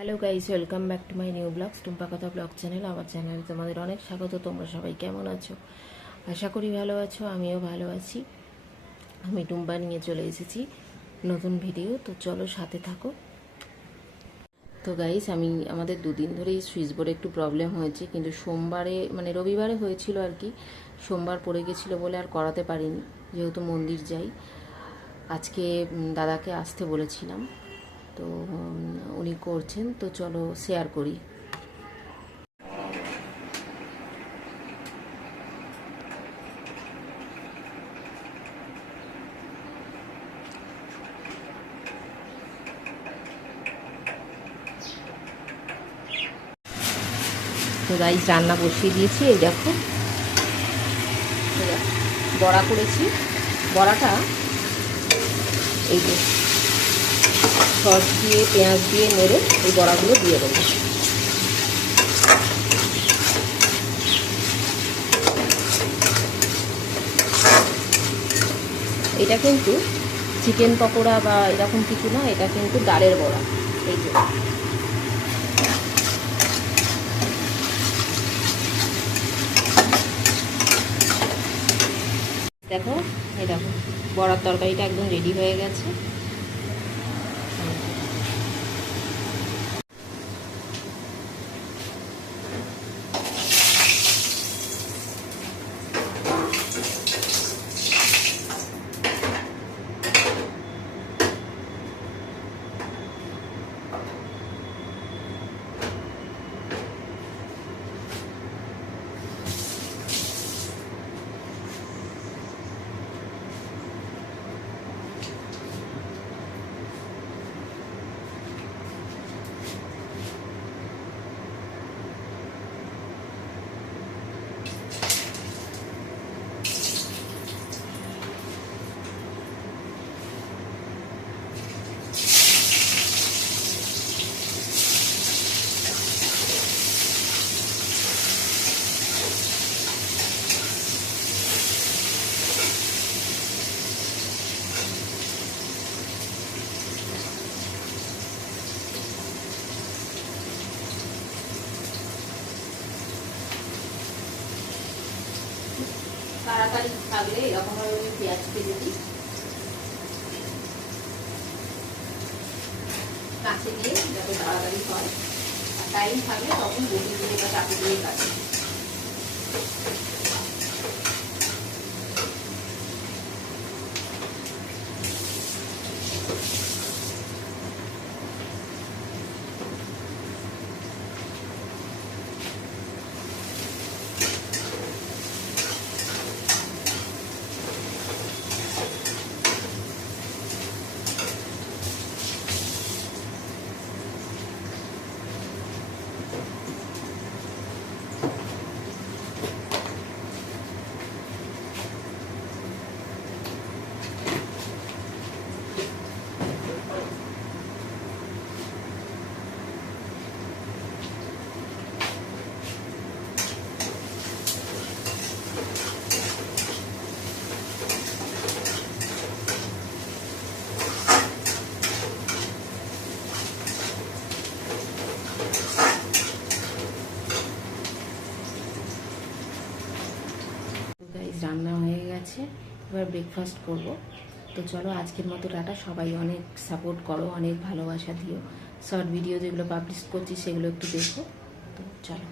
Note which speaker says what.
Speaker 1: Hello guys welcome back to my new blogs Tumpa কথা blog channel আমার চ্যানেলে তোমাদের অনেক স্বাগত, তোমরা সবাই কেমন আছো? আশা করি ভালো আছো, আমিও ভালো আছি। আমি টুম্পা নিয়ে চলে এসেছি নতুন ভিডিও তো চলো সাথে থাকো। তো গাইস আমি আমাদের দুদিন ধরেই সুইচ বোর্ডে একটু প্রবলেম হয়েছে, কিন্তু সোমবারে মানে রবিবারে হয়েছিল আর কি, সোমবার পড়ে গেছিল বলে আর করাতে পারিনি, যেহেতু মন্দির যাই। আজকে দাদাকে আসতে বলেছিলাম। তো উনি করছেন তো চলো শেয়ার করি। তো গাইস রান্না বসিয়ে দিয়েছি এই দেখো এই দেখো, বড়া করেছি। বড়াটা এই যে সস দিয়ে, পেঁয়াজ দিয়ে, নেড়ে এই বড়াগুলো দিয়ে দেবো। এটা কিন্তু চিকেন পকোড়া বা এরকম কিছু না, এটা কিন্তু ডালের বড়া, এই যে। দেখো দেখো, বড়ার তরকারিটা একদম রেডি হয়ে গেছে। তাড়াতাড়ি থাকলে এরকমভাবে আমি পেঁয়াজ কেটে দিই। কাছে দিয়ে যাতে তাড়াতাড়ি হয়। আর টাইম থাকলে তখন বটি দিয়ে বা চাকু দিয়ে কাটি গাইজ রান্না হয়ে গেছে এবার ব্রেকফাস্ট করব। তো চলো আজকের মতো টাটা। সবাই অনেক সাপোর্ট করো, অনেক ভালোবাসা দিও। শর্ট ভিডিও যেগুলো পাবলিশ করছি সেগুলো একটু দেখো। তো চলো।